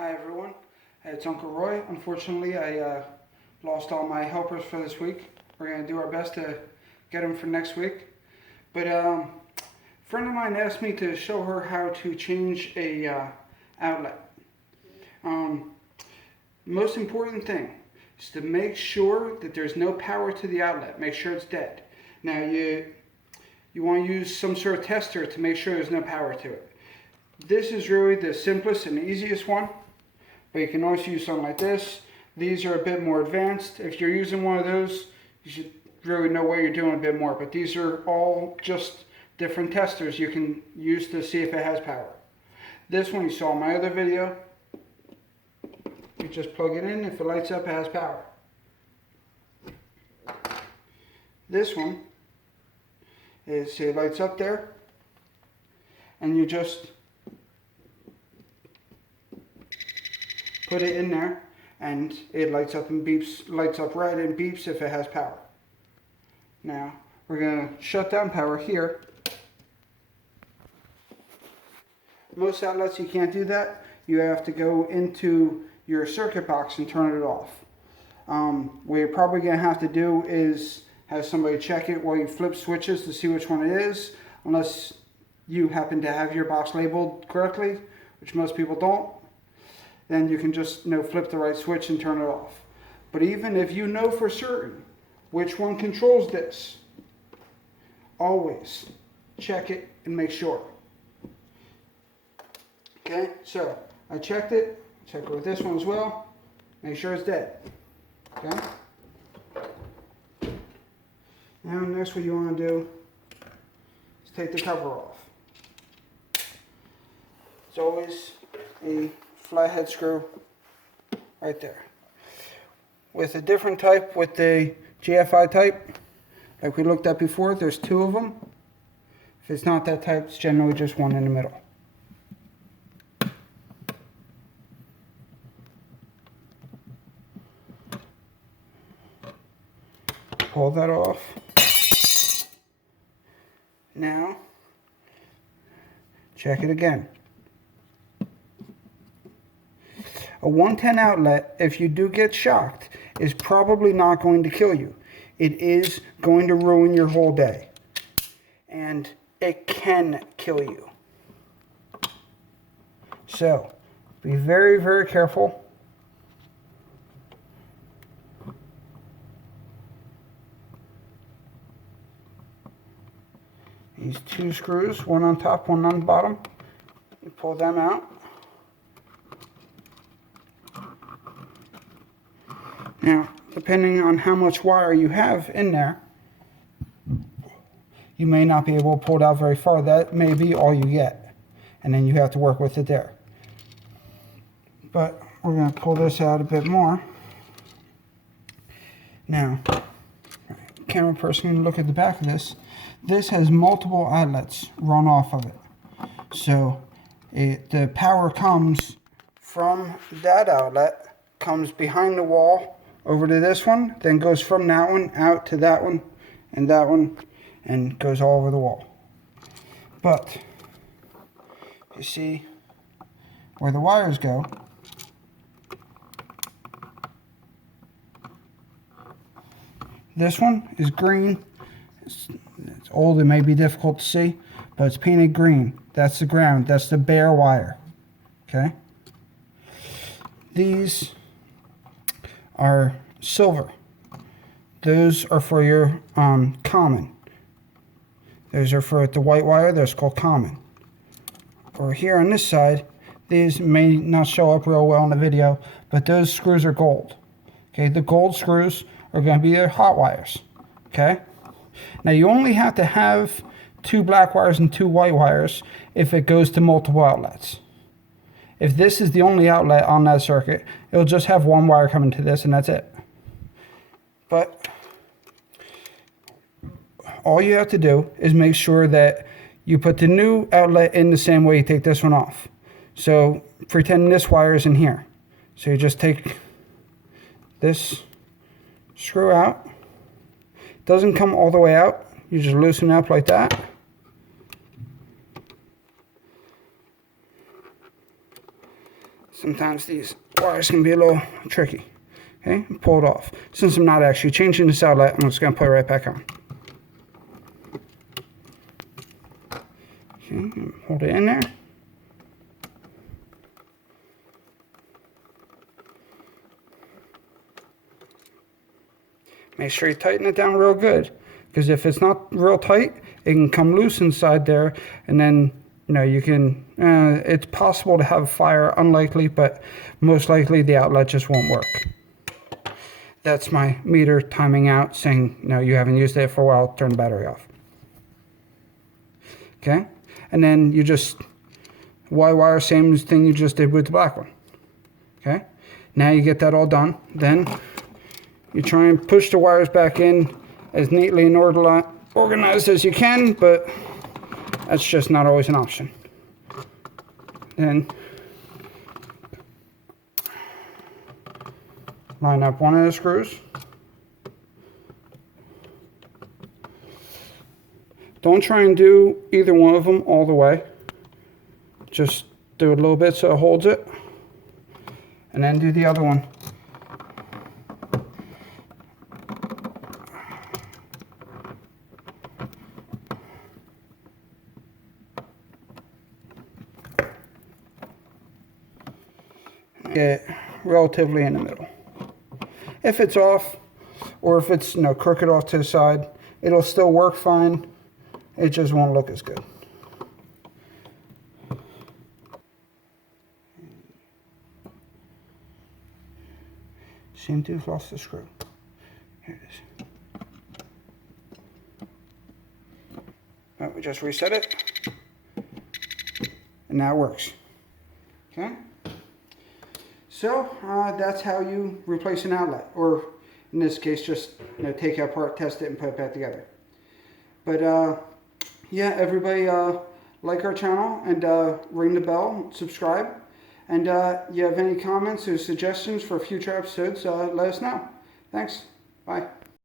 Hi everyone, it's Uncle Roy. Unfortunately, I lost all my helpers for this week. We're going to do our best to get them for next week. But a friend of mine asked me to show her how to change a outlet. Most important thing is to make sure that there's no power to the outlet. Make sure it's dead. Now you want to use some sort of tester to make sure there's no power to it. This is really the simplest and easiest one. But you can also use something like this. These are a bit more advanced. If you're using one of those, you should really know what you're doing a bit more. But these are all just different testers you can use to see if it has power. This one you saw in my other video. You just plug it in. If it lights up, it has power. This one is, see, it lights up there. And you just put it in there, and it lights up and beeps, lights up red and beeps if it has power. Now, we're going to shut down power here. Most outlets you can't do that. You have to go into your circuit box and turn it off. What you're probably going to have to do is have somebody check it while you flip switches to see which one it is, unless you happen to have your box labeled correctly, which most people don't. Then you can just flip the right switch and turn it off. But even if you know for certain which one controls this, always check it and make sure. Okay, so I checked it. Check it with this one as well. Make sure it's dead. Okay. Now next what you want to do is take the cover off. It's always a flathead screw right there. With a different type, with the GFI type, like we looked at before, there's two of them. If it's not that type, it's generally just one in the middle. Pull that off. Now, check it again. A 110 outlet, if you do get shocked, is probably not going to kill you. It is going to ruin your whole day. And it can kill you. So, be very, very careful. These two screws, one on top, one on the bottom. You pull them out. Now, depending on how much wire you have in there, you may not be able to pull it out very far. That may be all you get. And then you have to work with it there. But we're going to pull this out a bit more. Now, camera person, look at the back of this. This has multiple outlets run off of it. So, the power comes from that outlet, comes behind the wall, over to this one, then goes from that one out to that one, and goes all over the wall. But you see where the wires go, this one is green. It's old, it may be difficult to see, but it's painted green. That's the ground, that's the bare wire. Okay? These are silver. Those are for your common. Those are for the white wire. That's called common. Or here on this side, these may not show up real well in the video, but those screws are gold. Okay, the gold screws are going to be your hot wires. Okay, now you only have to have two black wires and two white wires if it goes to multiple outlets. If this is the only outlet on that circuit, it'll just have one wire coming to this and that's it. But all you have to do is make sure that you put the new outlet in the same way you take this one off. So pretend this wire is in here. So you just take this screw out. It doesn't come all the way out. You just loosen it up like that. Sometimes these wires can be a little tricky. Okay, pull it off. Since I'm not actually changing this outlet, I'm just going to put it right back on. Okay, hold it in there. Make sure you tighten it down real good, because if it's not real tight, it can come loose inside there, and then you can, it's possible to have a fire, unlikely, but most likely the outlet just won't work. That's my meter timing out, saying, no, you haven't used it for a while, turn the battery off. Okay, and then you just white wire, same thing you just did with the black one. Okay, now you get that all done. Then you try and push the wires back in as neatly and organized as you can, but that's just not always an option. Then line up one of the screws. Don't try and do either one of them all the way. Just do it a little bit so it holds it. And then do the other one. Get relatively in the middle. If it's off, or if it's crooked off to the side, it'll still work fine. It just won't look as good. Seem to have lost the screw. Here it is. Right, we just reset it, and now it works. Okay. So that's how you replace an outlet, or in this case, just take it apart, test it, and put it back together. But yeah, everybody like our channel and ring the bell, subscribe, and you have any comments or suggestions for future episodes, let us know. Thanks. Bye.